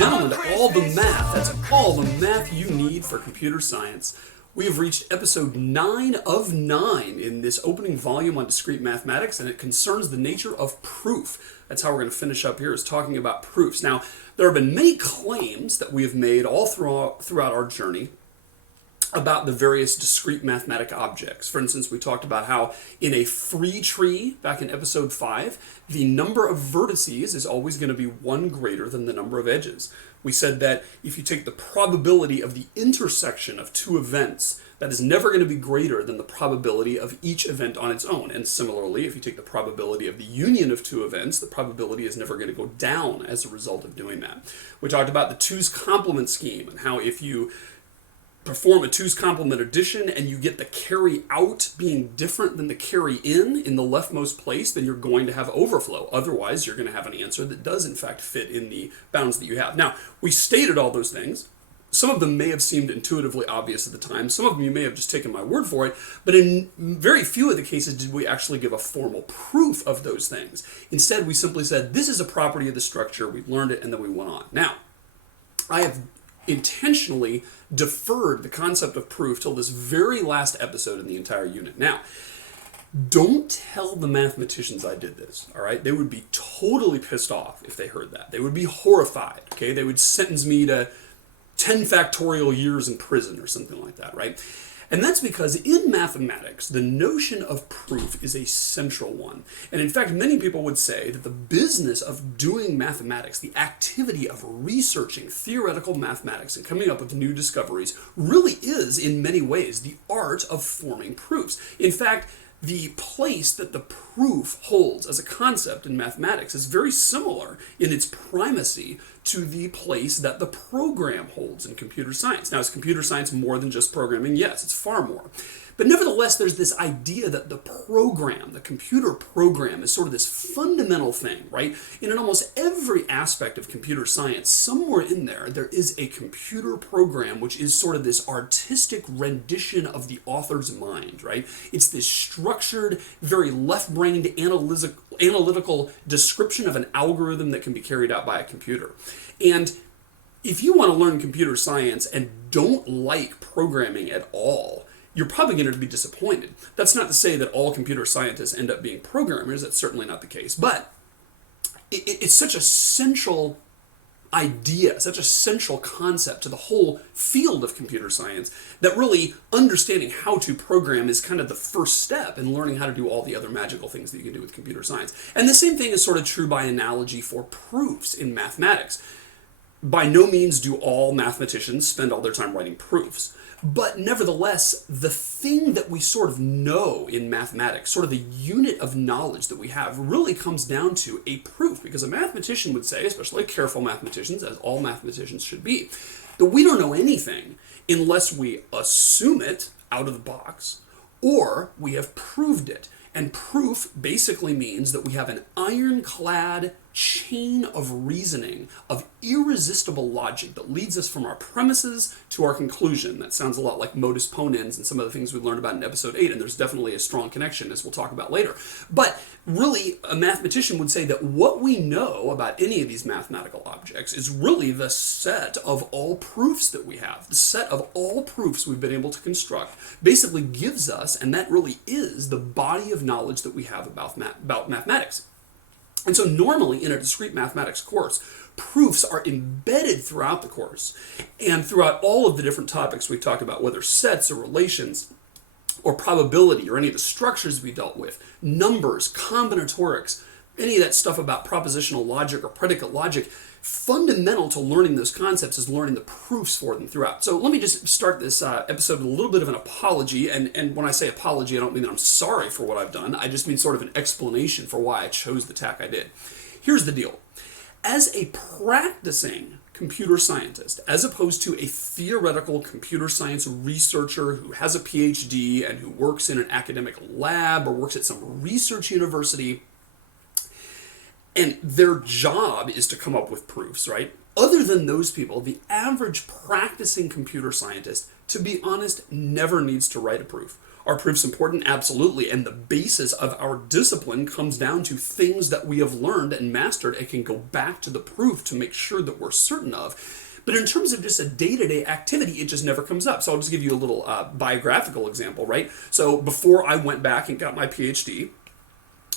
gentlemen, to all the math. That's all the math you need for computer science. We have reached episode 9 of 9 in this opening volume on discrete mathematics, and it concerns the nature of proof. That's how we're going to finish up here, is talking about proofs. Now, there have been many claims that we have made all throughout our journey about the various discrete mathematic objects. For instance, we talked about how in a free tree, back in episode 5, the number of vertices is always going to be 1 greater than the number of edges. We said that if you take the probability of the intersection of 2 events, that is never going to be greater than the probability of each event on its own. And similarly, if you take the probability of the union of 2 events, the probability is never going to go down as a result of doing that. We talked about the 2's complement scheme and how if you perform a 2's complement addition and you get the carry out being different than the carry in the leftmost place, then you're going to have overflow. Otherwise, you're going to have an answer that does in fact fit in the bounds that you have. Now, we stated all those things. Some of them may have seemed intuitively obvious at the time. Some of them you may have just taken my word for it. But in very few of the cases did we actually give a formal proof of those things. Instead, we simply said, this is a property of the structure. We learned it, and then we went on. Now, I have intentionally deferred the concept of proof till this very last episode in the entire unit. Now, don't tell the mathematicians I did this, all right? They would be totally pissed off if they heard that. They would be horrified, okay? They would sentence me to 10 factorial years in prison or something like that, right? And that's because in mathematics, the notion of proof is a central one. And in fact, many people would say that the business of doing mathematics, the activity of researching theoretical mathematics and coming up with new discoveries, really is, in many ways, the art of forming proofs. In fact, the place that the proof holds as a concept in mathematics is very similar in its primacy to the place that the program holds in computer science. Now, is computer science more than just programming? Yes, it's far more. But nevertheless, there's this idea that the program, the computer program, is sort of this fundamental thing, right? And in almost every aspect of computer science, somewhere in there is a computer program, which is sort of this artistic rendition of the author's mind, right? It's this structured, very left-brained, analytical description of an algorithm that can be carried out by a computer. And if you want to learn computer science and don't like programming at all, you're probably going to be disappointed. That's not to say that all computer scientists end up being programmers. That's certainly not the case. But it's such a central idea, such a central concept to the whole field of computer science that really understanding how to program is kind of the first step in learning how to do all the other magical things that you can do with computer science. And the same thing is sort of true by analogy for proofs in mathematics. By no means do all mathematicians spend all their time writing proofs. But nevertheless, the thing that we sort of know in mathematics, sort of the unit of knowledge that we have, really comes down to a proof. Because a mathematician would say, especially careful mathematicians, as all mathematicians should be, that we don't know anything unless we assume it out of the box or we have proved it. And proof basically means that we have an ironclad chain of reasoning, of irresistible logic that leads us from our premises to our conclusion. That sounds a lot like modus ponens and some of the things we learned about in episode 8, and there's definitely a strong connection, as we'll talk about later. But really, a mathematician would say that what we know about any of these mathematical objects is really the set of all proofs that we have. The set of all proofs we've been able to construct basically gives us, and that really is, the body of knowledge that we have about mathematics. And so normally in a discrete mathematics course, proofs are embedded throughout the course and throughout all of the different topics we've talked about, whether sets or relations or probability or any of the structures we dealt with, numbers, combinatorics, any of that stuff about propositional logic or predicate logic. Fundamental to learning those concepts is learning the proofs for them throughout. So let me just start this episode with a little bit of an apology. And when I say apology, I don't mean that I'm sorry for what I've done. I just mean sort of an explanation for why I chose the tack I did. Here's the deal. As a practicing computer scientist, as opposed to a theoretical computer science researcher who has a PhD and who works in an academic lab or works at some research university, and their job is to come up with proofs, right? Other than those people, the average practicing computer scientist, to be honest, never needs to write a proof. Are proofs important? Absolutely. And the basis of our discipline comes down to things that we have learned and mastered and can go back to the proof to make sure that we're certain of. But in terms of just a day-to-day activity, it just never comes up. So I'll just give you a little biographical example, right? So before I went back and got my PhD,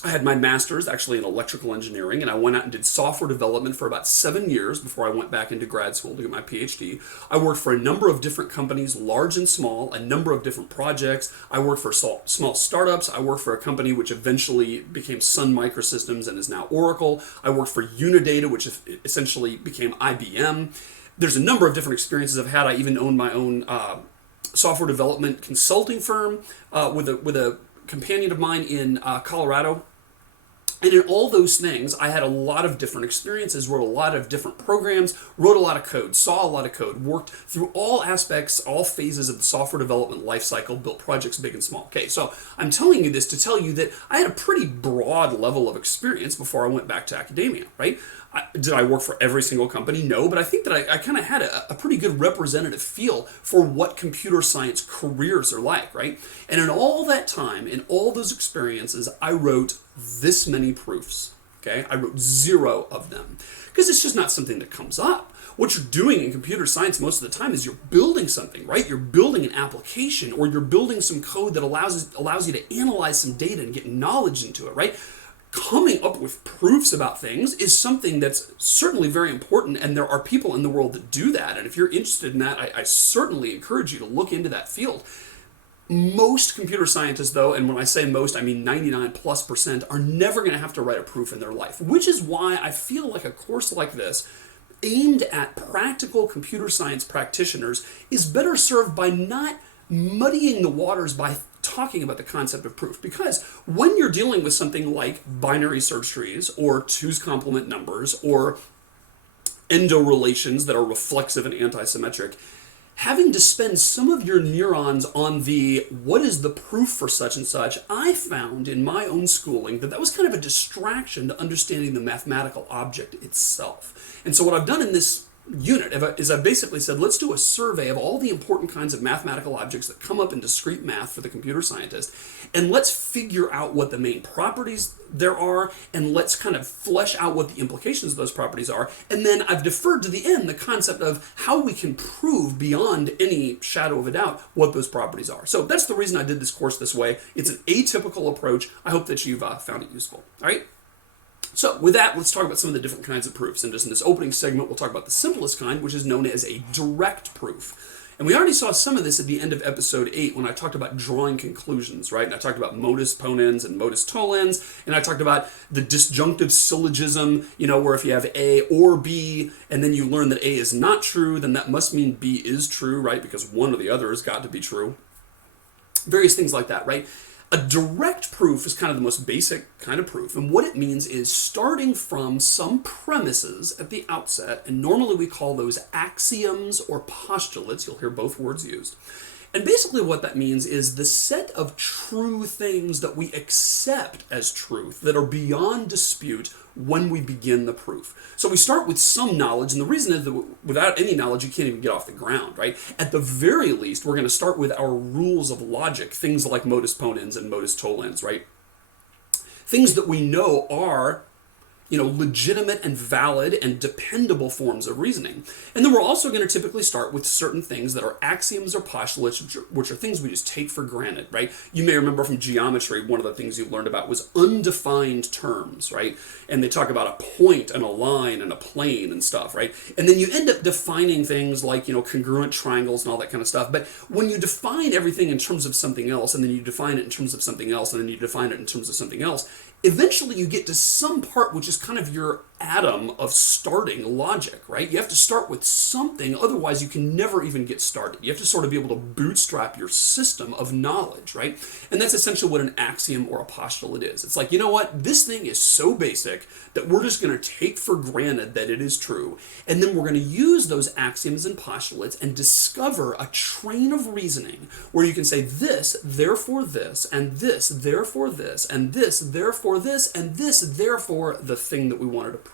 I had my master's actually in electrical engineering, and I went out and did software development for about 7 years before I went back into grad school to get my PhD. I worked for a number of different companies, large and small, a number of different projects. I worked for small startups. I worked for a company which eventually became Sun Microsystems and is now Oracle. I worked for Unidata, which essentially became IBM. There's a number of different experiences I've had. I even owned my own software development consulting firm with a companion of mine in Colorado. And in all those things, I had a lot of different experiences, wrote a lot of different programs, wrote a lot of code, saw a lot of code, worked through all aspects, all phases of the software development lifecycle, built projects big and small. Okay, so I'm telling you this to tell you that I had a pretty broad level of experience before I went back to academia, right? Did I work for every single company? No, but I think that I kind of had a pretty good representative feel for what computer science careers are like, right? And in all that time, in all those experiences, I wrote this many proofs, okay? I wrote 0 of them because it's just not something that comes up. What you're doing in computer science most of the time is you're building something, right? You're building an application, or you're building some code that allows you to analyze some data and get knowledge into it, right? Coming up with proofs about things is something that's certainly very important, and there are people in the world that do that. And if you're interested in that, I certainly encourage you to look into that field. Most computer scientists, though, and when I say most, I mean 99+%, are never going to have to write a proof in their life, which is why I feel like a course like this, aimed at practical computer science practitioners, is better served by not muddying the waters by talking about the concept of proof. Because when you're dealing with something like binary search trees or 2's complement numbers or endo relations that are reflexive and antisymmetric, having to spend some of your neurons on the what is the proof for such and such, I found in my own schooling that was kind of a distraction to understanding the mathematical object itself. And so what I've done in this unit is I basically said, let's do a survey of all the important kinds of mathematical objects that come up in discrete math for the computer scientist, and let's figure out what the main properties there are, and let's kind of flesh out what the implications of those properties are. And then I've deferred to the end the concept of how we can prove beyond any shadow of a doubt what those properties are. So that's the reason I did this course this way. It's an atypical approach. I hope that you've found it useful. All right? So with that, let's talk about some of the different kinds of proofs. And just in this opening segment, we'll talk about the simplest kind, which is known as a direct proof. And we already saw some of this at the end of episode 8 when I talked about drawing conclusions, right? And I talked about modus ponens and modus tollens, and I talked about the disjunctive syllogism, where if you have A or B, and then you learn that A is not true, then that must mean B is true, right? Because one or the other has got to be true. Various things like that, right? A direct proof is kind of the most basic kind of proof, and what it means is starting from some premises at the outset, and normally we call those axioms or postulates. You'll hear both words used. And basically what that means is the set of true things that we accept as truth that are beyond dispute when we begin the proof. So we start with some knowledge, and the reason is that without any knowledge, you can't even get off the ground, right? At the very least, we're going to start with our rules of logic, things like modus ponens and modus tollens, right? Things that we know are legitimate and valid and dependable forms of reasoning. And then we're also going to typically start with certain things that are axioms or postulates, which are things we just take for granted, right? You may remember from geometry, one of the things you learned about was undefined terms, right? And they talk about a point and a line and a plane and stuff, right? And then you end up defining things like, congruent triangles and all that kind of stuff. But when you define everything in terms of something else, and then you define it in terms of something else, and then you define it in terms of something else, eventually you get to some part which is kind of your atom of starting logic, right? You have to start with something, otherwise you can never even get started. You have to sort of be able to bootstrap your system of knowledge, right? And that's essentially what an axiom or a postulate is. It's like, this thing is so basic that we're just going to take for granted that it is true, and then we're going to use those axioms and postulates and discover a train of reasoning where you can say this, therefore this, and this, therefore this, and this, therefore this, and this, therefore the thing that we wanted to prove.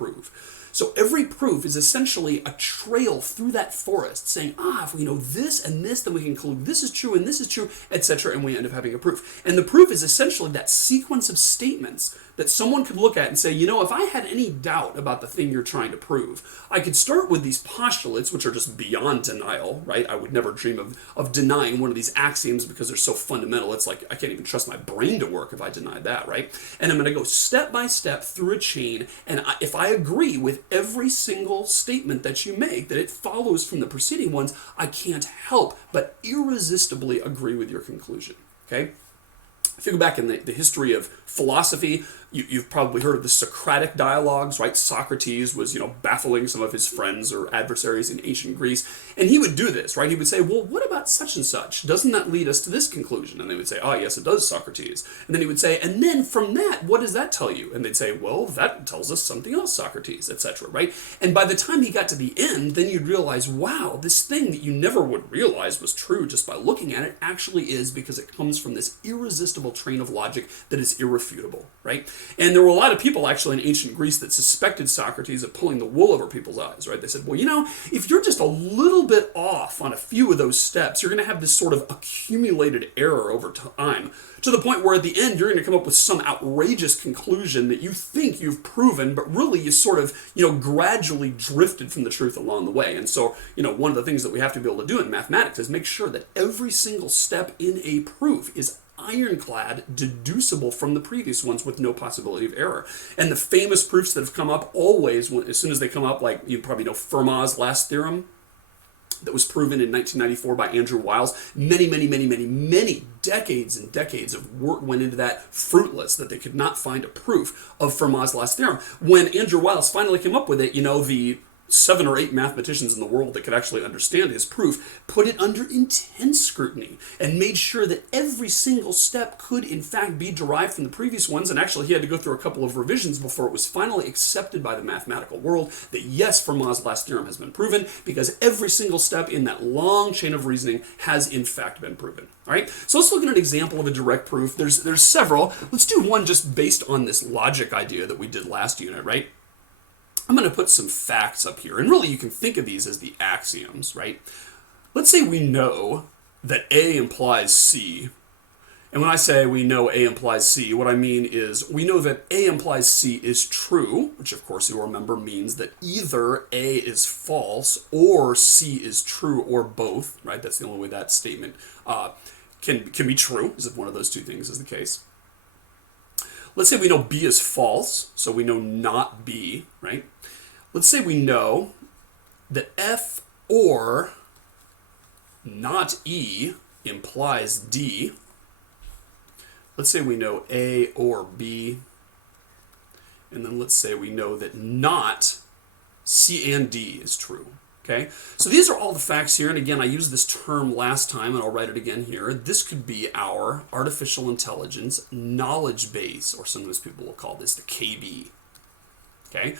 So every proof is essentially a trail through that forest saying, if we know this and this, then we can conclude this is true and this is true, etc., and we end up having a proof. And the proof is essentially that sequence of statements that someone could look at and say, if I had any doubt about the thing you're trying to prove, I could start with these postulates, which are just beyond denial, right? I would never dream of denying one of these axioms because they're so fundamental. It's like I can't even trust my brain to work if I denied that, right? And I'm going to go step by step through a chain, and if I agree with every single statement that you make, that it follows from the preceding ones, I can't help but irresistibly agree with your conclusion, okay? If you go back in the history of philosophy, you've probably heard of the Socratic dialogues, right? Socrates was, baffling some of his friends or adversaries in ancient Greece, and he would do this, right? He would say, well, what about such and such? Doesn't that lead us to this conclusion? And they would say, yes, it does, Socrates. And then he would say, and then from that, what does that tell you? And they'd say, well, that tells us something else, Socrates, etc., right? And by the time he got to the end, then you'd realize, wow, this thing that you never would realize was true just by looking at it actually is, because it comes from this irresistible train of logic that is irrefutable, right? And there were a lot of people actually in ancient Greece that suspected Socrates of pulling the wool over people's eyes, right? They said, well, if you're just a little bit off on a few of those steps, you're going to have this sort of accumulated error over time, to the point where at the end you're going to come up with some outrageous conclusion that you think you've proven, but really you sort of, gradually drifted from the truth along the way. And so, one of the things that we have to be able to do in mathematics is make sure that every single step in a proof is ironclad, deducible from the previous ones with no possibility of error. And the famous proofs that have come up always, as soon as they come up, like you probably know Fermat's last theorem, that was proven in 1994 by Andrew Wiles. Many decades and decades of work went into that, fruitless, that they could not find a proof of Fermat's last theorem. When Andrew Wiles finally came up with it, the 7 or 8 mathematicians in the world that could actually understand his proof put it under intense scrutiny and made sure that every single step could in fact be derived from the previous ones. And actually he had to go through a couple of revisions before it was finally accepted by the mathematical world that yes, Fermat's last theorem has been proven, because every single step in that long chain of reasoning has in fact been proven. All right, so let's look at an example of a direct proof. There's several. Let's do one just based on this logic idea that we did last unit, right? I'm going to put some facts up here, and really you can think of these as the axioms, right? Let's say we know that A implies C, and when I say we know A implies C, what I mean is we know that A implies C is true, which of course you'll remember means that either A is false or C is true, or both, right? That's the only way that statement can be true, is if one of those two things is the case. Let's say we know B is false, so we know not B, right? Let's say we know that F or not E implies D. Let's say we know A or B. And then let's say we know that not C and D is true. Okay, so these are all the facts here, and again, I used this term last time, and I'll write it again here. This could be our artificial intelligence knowledge base, or sometimes people will call this the KB. Okay,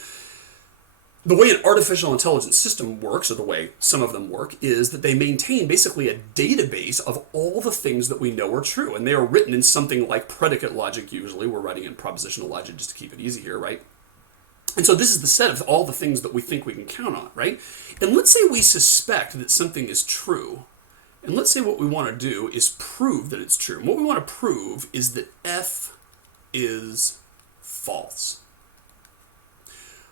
the way an artificial intelligence system works, or the way some of them work, is that they maintain basically a database of all the things that we know are true, and they are written in something like predicate logic usually. We're writing in propositional logic just to keep it easy here, right? And so this is the set of all the things that we think we can count on, right? And let's say we suspect that something is true. And let's say what we want to do is prove that it's true. And what we want to prove is that F is false.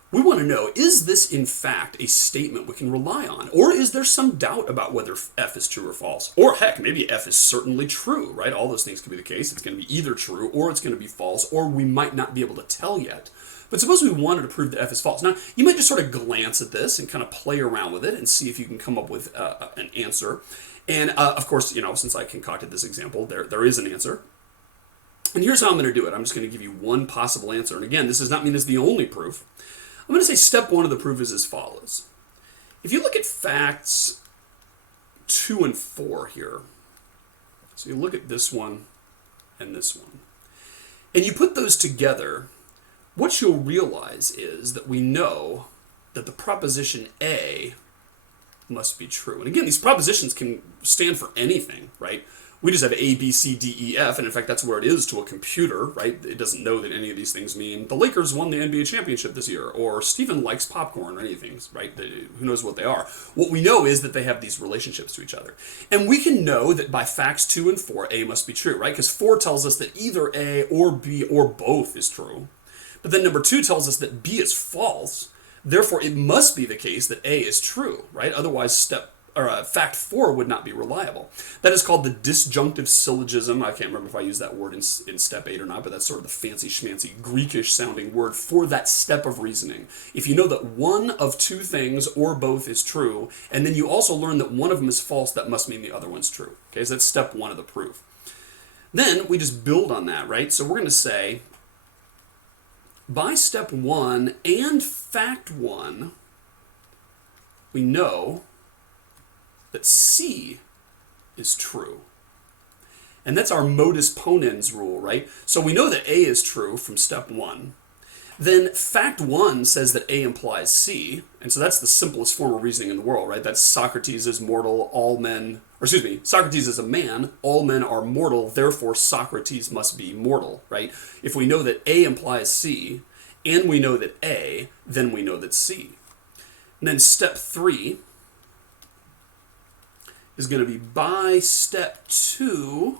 We want to know, is this in fact a statement we can rely on? Or is there some doubt about whether F is true or false? Or heck, maybe F is certainly true, right? All those things can be the case. It's going to be either true or it's going to be false, or we might not be able to tell yet. But suppose we wanted to prove that F is false. Now, you might just sort of glance at this and kind of play around with it and see if you can come up with an answer. And of course, since I concocted this example, there is an answer. And here's how I'm going to do it. I'm just going to give you one possible answer. And again, this does not mean it's the only proof. I'm going to say step 1 of the proof is as follows. If you look at facts 2 and 4 here, so you look at this one and this one, and you put those together, what you'll realize is that we know that the proposition A must be true. And again, these propositions can stand for anything, right? We just have A, B, C, D, E, F, and in fact, that's where it is to a computer, right? It doesn't know that any of these things mean the Lakers won the NBA championship this year, or Steven likes popcorn, or any of things, right? Who knows what they are? What we know is that they have these relationships to each other. And we can know that by facts 2 and 4, A must be true, right? Because 4 tells us that either A or B or both is true. But then number 2 tells us that B is false. Therefore, it must be the case that A is true, right? Otherwise, fact 4 would not be reliable. That is called the disjunctive syllogism. I can't remember if I used that word in step 8 or not, but that's sort of the fancy schmancy Greekish sounding word for that step of reasoning. If you know that one of 2 things or both is true, and then you also learn that one of them is false, that must mean the other one's true. Okay, so that's step 1 of the proof. Then we just build on that, right? So we're going to say, by step 1 and fact 1, we know that C is true. And that's our modus ponens rule, right? So we know that A is true from step 1. Then fact 1 says that A implies C, and so that's the simplest form of reasoning in the world, right? That's Socrates is mortal, Socrates is a man, all men are mortal, therefore Socrates must be mortal, right? If we know that A implies C, and we know that A, then we know that C. And then step 3 is going to be by step 2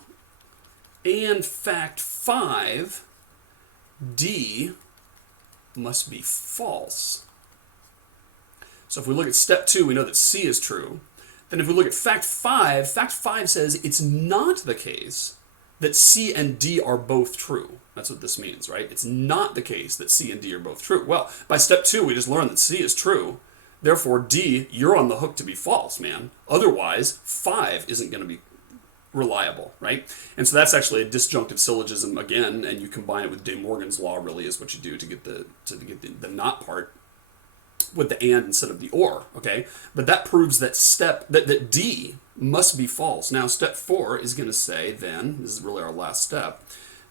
and fact 5, D must be false. So if we look at step 2, we know that C is true. Then if we look at fact 5 says it's not the case that C and D are both true. That's what this means, right? It's not the case that C and D are both true. Well, by step 2, we just learned that C is true. Therefore, D, you're on the hook to be false, man. Otherwise, 5 isn't going to be reliable, right? And so that's actually a disjunctive syllogism again, and you combine it with De Morgan's law, really, is what you do to get the not part with the and instead of the or, okay? But that proves that that D must be false. Now, step 4 is going to say then, this is really our last step,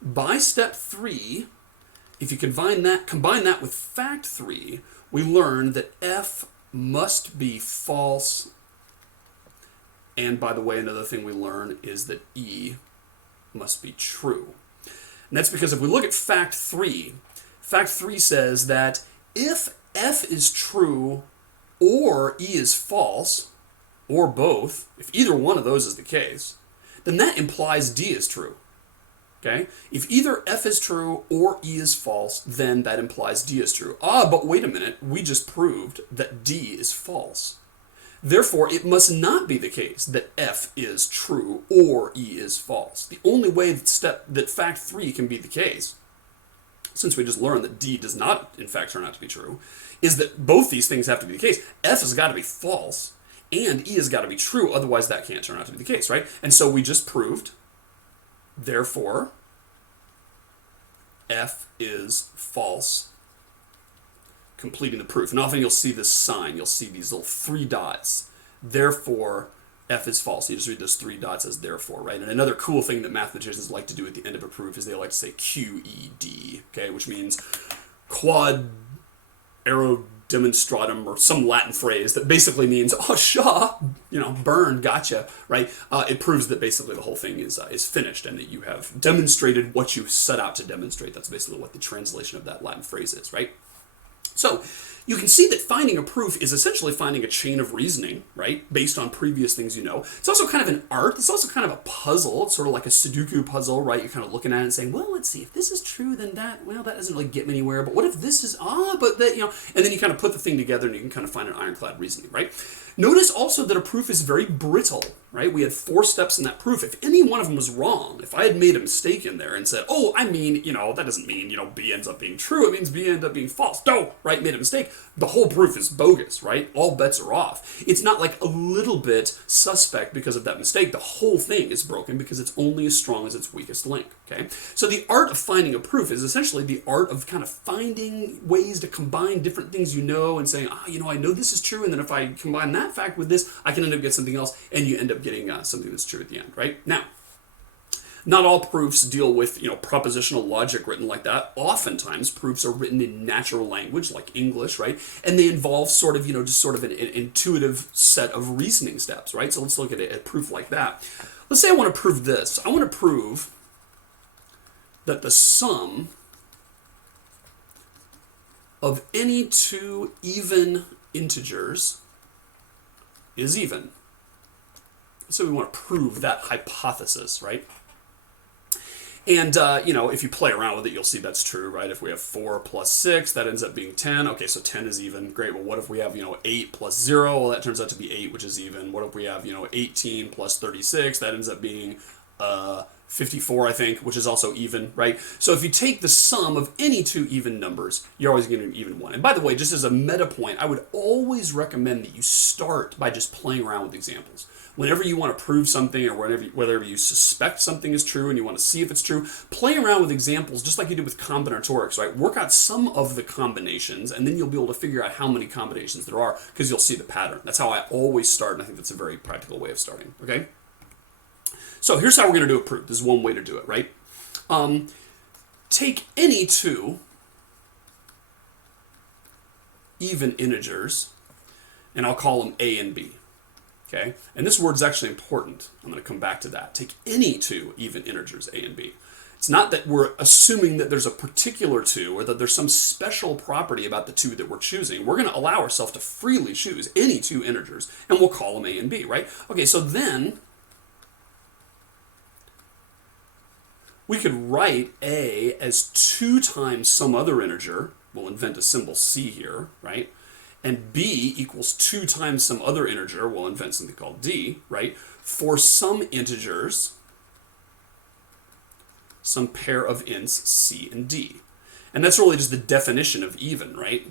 by step 3, if you combine that with fact 3, we learn that F must be false. And by the way, another thing we learn is that E must be true. And that's because if we look at fact 3 says that if F is true or E is false, or both, if either one of those is the case, then that implies D is true. Okay? If either F is true or E is false, then that implies D is true. But wait a minute, we just proved that D is false. Therefore, it must not be the case that F is true or E is false. The only way that fact 3 can be the case, since we just learned that D does not, in fact, turn out to be true, is that both these things have to be the case. F has got to be false, and E has got to be true, otherwise that can't turn out to be the case, right? And so we just proved, therefore, F is false, completing the proof. And often you'll see this sign, you'll see these little 3 dots. Therefore, F is false. You just read those 3 dots as therefore, right? And another cool thing that mathematicians like to do at the end of a proof is they like to say QED, okay, which means quad aerodemonstratum, or some Latin phrase that basically means, burn, gotcha, right? It proves that basically the whole thing is finished and that you have demonstrated what you set out to demonstrate. That's basically what the translation of that Latin phrase is, right? So you can see that finding a proof is essentially finding a chain of reasoning, right, based on previous things you know. It's also kind of an art. It's also kind of a puzzle. It's sort of like a Sudoku puzzle, right? You're kind of looking at it and saying, well, let's see, if this is true, then that doesn't really get me anywhere. But what if this is, but that, and then you kind of put the thing together and you can kind of find an ironclad reasoning, right? Notice also that a proof is very brittle, right? We had 4 steps in that proof. If any one of them was wrong, if I had made a mistake in there and said, that doesn't mean, B ends up being true. It means B ends up being false. No, right? Made a mistake. The whole proof is bogus, right? All bets are off. It's not like a little bit suspect because of that mistake. The whole thing is broken because it's only as strong as its weakest link, okay? So the art of finding a proof is essentially the art of kind of finding ways to combine different things you know and saying, I know this is true, and then if I combine that fact with this, I can end up getting something else, and you end up getting something that's true at the end, right? Now, not all proofs deal with, propositional logic written like that. Oftentimes, proofs are written in natural language, like English, right? And they involve sort of, just sort of an intuitive set of reasoning steps, right? So let's look at a proof like that. Let's say I want to prove this. I want to prove that the sum of any two even integers is even. So we want to prove that hypothesis, right? And, if you play around with it, you'll see that's true, right? If we have 4 plus 6, that ends up being 10. Okay, so 10 is even. Great. Well, what if we have, 8 plus 0? Well, that turns out to be 8, which is even. What if we have, 18 plus 36? That ends up being 54, I think, which is also even, right? So if you take the sum of any two even numbers, you're always going to get an even one. And by the way, just as a meta point, I would always recommend that you start by just playing around with examples. Whenever you want to prove something, or whenever you suspect something is true and you want to see if it's true, play around with examples just like you did with combinatorics, right? Work out some of the combinations, and then you'll be able to figure out how many combinations there are, because you'll see the pattern. That's how I always start, and I think that's a very practical way of starting, okay? So here's how we're going to do a proof. This is one way to do it, right? Take any two even integers, and I'll call them A and B. Okay? And this word's actually important. I'm going to come back to that. Take any two even integers, A and B. It's not that we're assuming that there's a particular two or that there's some special property about the two that we're choosing. We're going to allow ourselves to freely choose any two integers, and we'll call them A and B, right? Okay, so then we could write A as 2 times some other integer. We'll invent a symbol C here, right? And B equals 2 times some other integer. We'll invent something called D, right? For some integers, some pair of ints C and D. And that's really just the definition of even, right?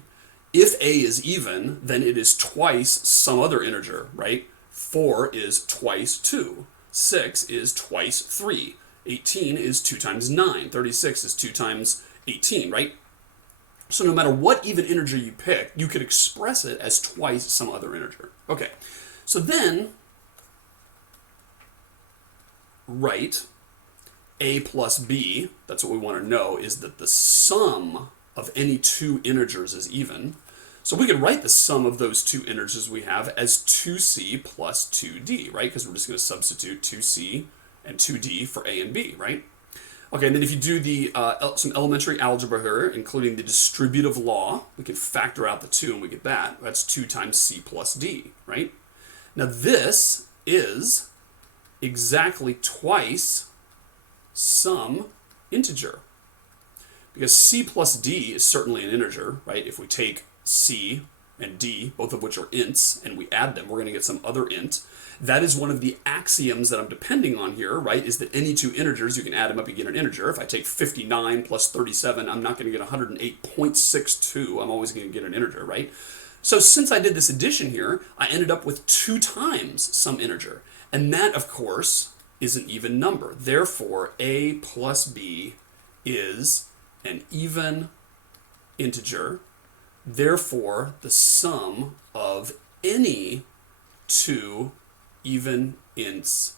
If A is even, then it is twice some other integer, right? 4 is twice 2. 6 is twice 3. 18 is 2 times 9. 36 is 2 times 18, right? So no matter what even integer you pick, you could express it as twice some other integer. Okay, so then write A plus B, that's what we want to know, is that the sum of any two integers is even. So we could write the sum of those two integers we have as 2c plus 2d, right? Because we're just going to substitute 2c and 2d for A and B, right? Okay, and then if you do the some elementary algebra here, including the distributive law, we can factor out the 2 and we get that. That's 2 times c plus d, right? Now this is exactly twice some integer, because c plus d is certainly an integer, right? If we take c and d, both of which are ints, and we add them, we're going to get some other int. That is one of the axioms that I'm depending on here, right? Is that any two integers, you can add them up, you get an integer. If I take 59 plus 37, I'm not going to get 108.62. I'm always going to get an integer, right? So since I did this addition here, I ended up with 2 times some integer. And that, of course, is an even number. Therefore, A plus B is an even integer. Therefore, the sum of any two even ints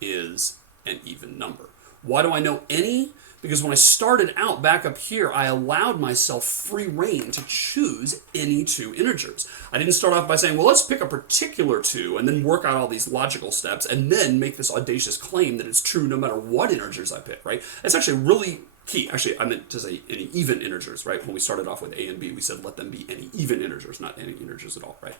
is an even number. Why do I know any? Because when I started out back up here, I allowed myself free rein to choose any two integers. I didn't start off by saying, well, let's pick a particular two and then work out all these logical steps and then make this audacious claim that it's true no matter what integers I pick, right? It's actually really key. Actually, I meant to say any even integers, right? When we started off with A and B, we said let them be any even integers, not any integers at all, right?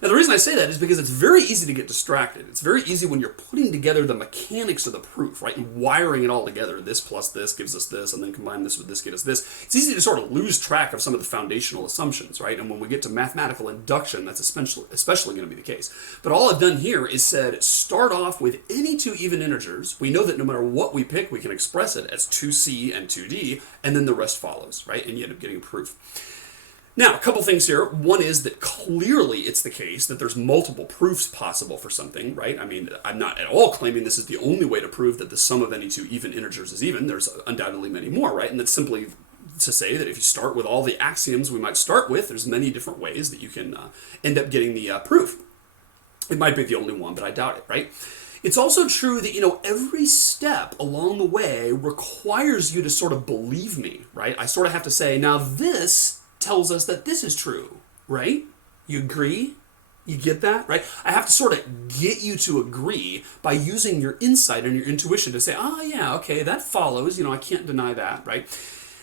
Now, the reason I say that is because it's very easy to get distracted. It's very easy when you're putting together the mechanics of the proof, right, and wiring it all together. This plus this gives us this, and then combine this with this, get us this. It's easy to sort of lose track of some of the foundational assumptions, right? And when we get to mathematical induction, that's especially going to be the case. But all I've done here is said start off with any two even integers. We know that no matter what we pick, we can express it as 2c and 2d, and then the rest follows, right? And you end up getting a proof. Now, a couple things here. One is that clearly it's the case that there's multiple proofs possible for something, right? I mean, I'm not at all claiming this is the only way to prove that the sum of any two even integers is even. There's undoubtedly many more, right? And that's simply to say that if you start with all the axioms we might start with, there's many different ways that you can end up getting the proof. It might be the only one, but I doubt it, right? It's also true that, every step along the way requires you to sort of believe me, right? I sort of have to say, now this tells us that this is true, right? You agree? You get that, right? I have to sort of get you to agree by using your insight and your intuition to say, oh, yeah, okay, that follows. I can't deny that, right?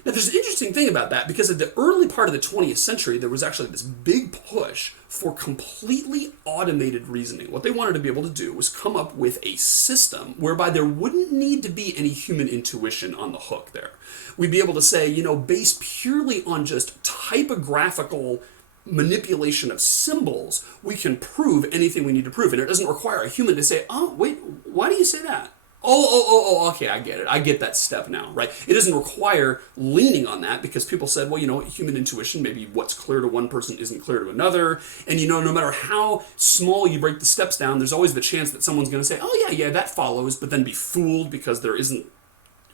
Now, there's an interesting thing about that because at the early part of the 20th century, there was actually this big push for completely automated reasoning. What they wanted to be able to do was come up with a system whereby there wouldn't need to be any human intuition on the hook there. We'd be able to say, based purely on just typographical manipulation of symbols, we can prove anything we need to prove. And it doesn't require a human to say, oh, wait, why do you say that? Okay, I get it. I get that step now, right? It doesn't require leaning on that because people said, well, human intuition, maybe what's clear to one person isn't clear to another. And, no matter how small you break the steps down, there's always the chance that someone's going to say, oh, yeah, that follows, but then be fooled because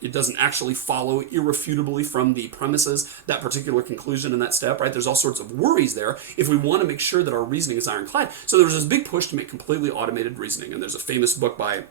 it doesn't actually follow irrefutably from the premises, that particular conclusion in that step, right? There's all sorts of worries there if we want to make sure that our reasoning is ironclad. So there's this big push to make completely automated reasoning. And there's a famous book by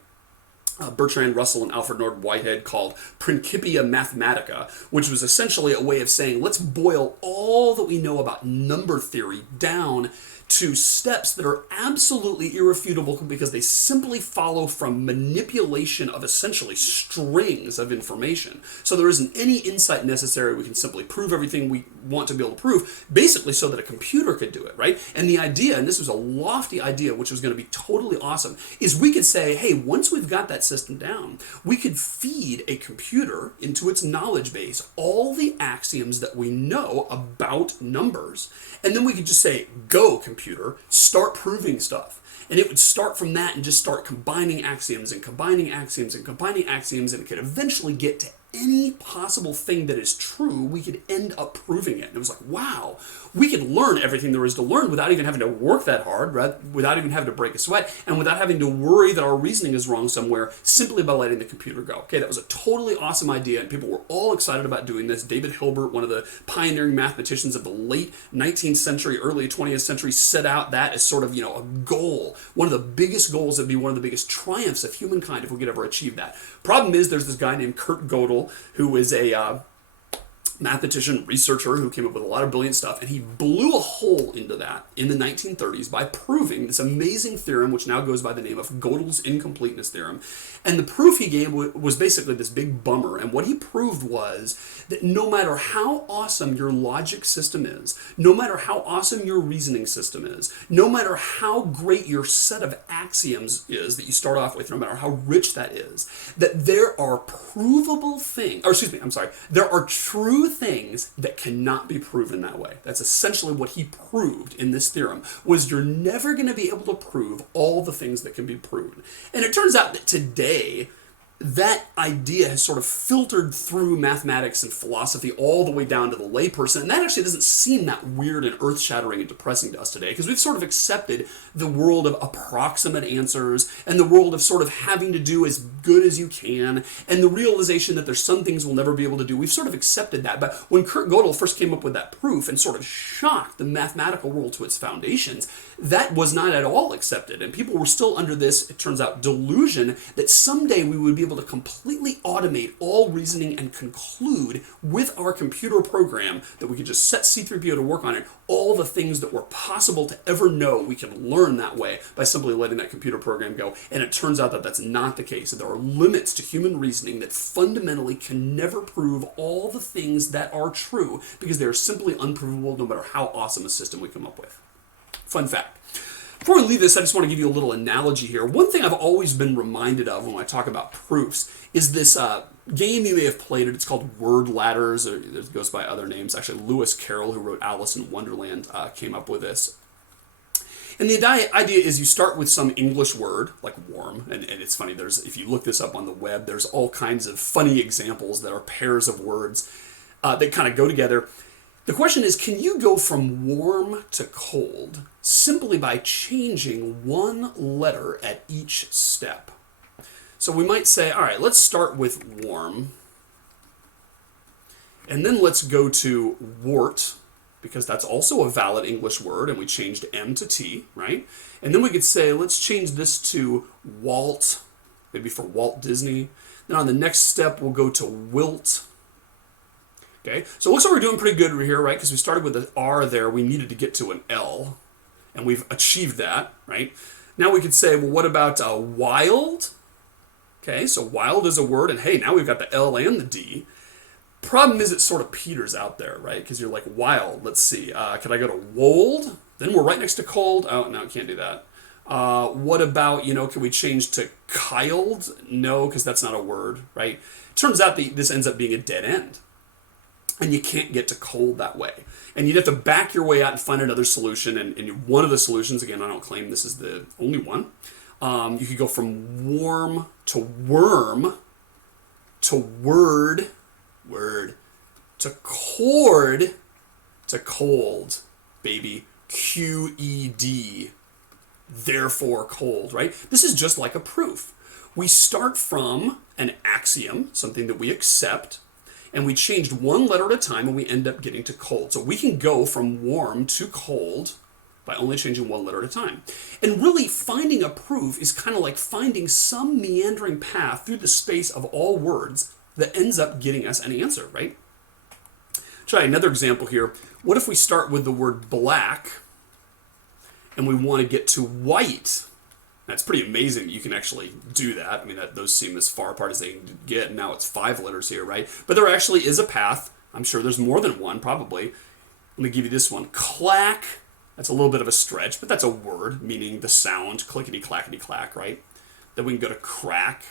Bertrand Russell and Alfred North Whitehead called Principia Mathematica, which was essentially a way of saying, let's boil all that we know about number theory down to steps that are absolutely irrefutable because they simply follow from manipulation of essentially strings of information. So there isn't any insight necessary. We can simply prove everything we want to be able to prove, basically so that a computer could do it, right? And the idea, and this was a lofty idea, which was going to be totally awesome, is we could say, hey, once we've got that system down, we could feed a computer into its knowledge base all the axioms that we know about numbers. And then we could just say, go, computer, start proving stuff. And it would start from that and just start combining axioms and combining axioms and combining axioms, and it could eventually get to any possible thing that is true. We could end up proving it. And it was like, wow, we could learn everything there is to learn without even having to work that hard, right? Without even having to break a sweat, and without having to worry that our reasoning is wrong somewhere, simply by letting the computer go. Okay, that was a totally awesome idea, and people were all excited about doing this. David Hilbert, one of the pioneering mathematicians of the late 19th century, early 20th century, set out that as sort of, a goal. One of the biggest goals that would be one of the biggest triumphs of humankind if we could ever achieve that. Problem is, there's this guy named Kurt Gödel, who is a mathematician, researcher who came up with a lot of brilliant stuff, and he blew a hole into that in the 1930s by proving this amazing theorem, which now goes by the name of Gödel's incompleteness theorem. And the proof he gave was basically this big bummer, and what he proved was that no matter how awesome your logic system is, no matter how awesome your reasoning system is, no matter how great your set of axioms is that you start off with, no matter how rich that is, that there are provable things, there are true things that cannot be proven that way. That's essentially what he proved in this theorem, was you're never going to be able to prove all the things that can be proven. And it turns out that today, that idea has sort of filtered through mathematics and philosophy all the way down to the layperson. And that actually doesn't seem that weird and earth-shattering and depressing to us today, because we've sort of accepted the world of approximate answers and the world of sort of having to do as good as you can and the realization that there's some things we'll never be able to do. We've sort of accepted that. But when Kurt Gödel first came up with that proof and sort of shocked the mathematical world to its foundations, that was not at all accepted. And people were still under this, it turns out, delusion that someday we would be able to completely automate all reasoning and conclude with our computer program that we could just set C3PO to work on it. All the things that were possible to ever know, we can learn that way by simply letting that computer program go. And it turns out that that's not the case. That there are limits to human reasoning that fundamentally can never prove all the things that are true because they are simply unprovable no matter how awesome a system we come up with. Fun fact. Before we leave this, I just want to give you a little analogy here. One thing I've always been reminded of when I talk about proofs is this game you may have played. It's called Word Ladders, or it goes by other names. Actually, Lewis Carroll, who wrote Alice in Wonderland, came up with this. And the idea is you start with some English word, like warm, and it's funny, if you look this up on the web, there's all kinds of funny examples that are pairs of words that kind of go together. The question is, can you go from warm to cold simply by changing one letter at each step? So we might say, all right, let's start with warm, and then let's go to wart, because that's also a valid English word, and we changed M to T, right? And then we could say, let's change this to Walt, maybe for Walt Disney. Then on the next step, we'll go to wilt. Okay, so it looks like we're doing pretty good here, right? Because we started with an R there, we needed to get to an L. and we've achieved that, right? Now we could say, well, what about wild? Okay, so wild is a word, and hey, now we've got the L and the D. Problem is it sort of peters out there, right? Because you're like, wild, let's see. Can I go to wold? Then we're right next to cold. Oh, no, can't do that. What about, can we change to kiled? No, because that's not a word, right? Turns out this ends up being a dead end. And you can't get to cold that way. And you'd have to back your way out and find another solution. And one of the solutions, again, I don't claim this is the only one. You could go from warm to worm to word to cord to cold, baby. QED. Therefore cold, right? This is just like a proof. We start from an axiom, something that we accept, and we changed one letter at a time, and we end up getting to cold. So we can go from warm to cold by only changing one letter at a time. And really, finding a proof is kind of like finding some meandering path through the space of all words that ends up getting us an answer, right? Try another example here. What if we start with the word black, and we want to get to white? That's pretty amazing that you can actually do that. I mean, those seem as far apart as they can get, and now it's 5 letters here, right? But there actually is a path. I'm sure there's more than one, probably. Let me give you this one. Clack. That's a little bit of a stretch, but that's a word, meaning the sound, clickety-clackety-clack, right? Then we can go to crack.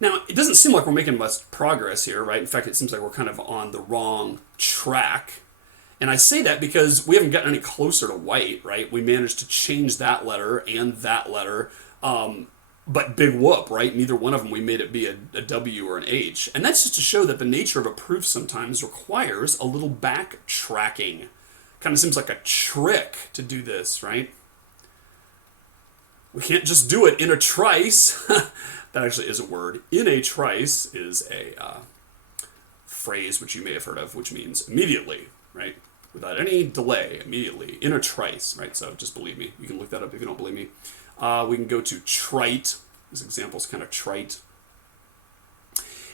Now, it doesn't seem like we're making much progress here, right? In fact, it seems like we're kind of on the wrong track. And I say that because we haven't gotten any closer to white, right? We managed to change that letter and that letter, but big whoop, right? Neither one of them, we made it be a W or an H. And that's just to show that the nature of a proof sometimes requires a little backtracking. Kind of seems like a trick to do this, right? We can't just do it in a trice. That actually is a word. In a trice is a phrase which you may have heard of, which means immediately, right? Without any delay, immediately, in a trice, right? So just believe me. You can look that up if you don't believe me. We can go to trite. This example is kind of trite.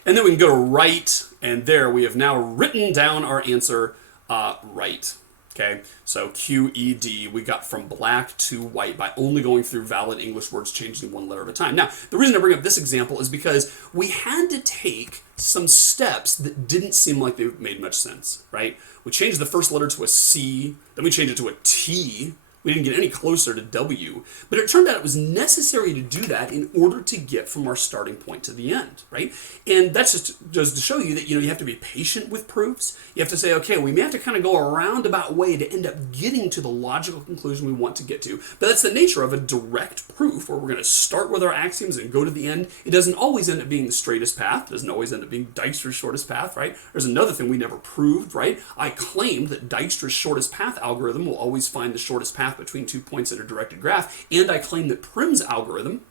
And then we can go to write, and there we have now written down our answer right. Okay, so QED, we got from black to white by only going through valid English words, changing one letter at a time. Now, the reason I bring up this example is because we had to take some steps that didn't seem like they made much sense, right? We changed the first letter to a C, then we changed it to a T. We didn't get any closer to W, but it turned out it was necessary to do that in order to get from our starting point to the end, right? And that's just to show you that, you have to be patient with proofs. You have to say, okay, we may have to kind of go a roundabout way to end up getting to the logical conclusion we want to get to. But that's the nature of a direct proof, where we're going to start with our axioms and go to the end. It doesn't always end up being the straightest path. It doesn't always end up being Dijkstra's shortest path, right? There's another thing we never proved, right? I claimed that Dijkstra's shortest path algorithm will always find the shortest path between 2 points in a directed graph, and I claim that Prim's algorithm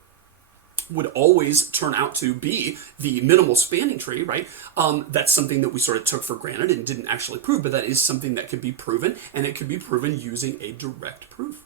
would always turn out to be the minimal spanning tree, right? That's something that we sort of took for granted and didn't actually prove, but that is something that could be proven, and it could be proven using a direct proof.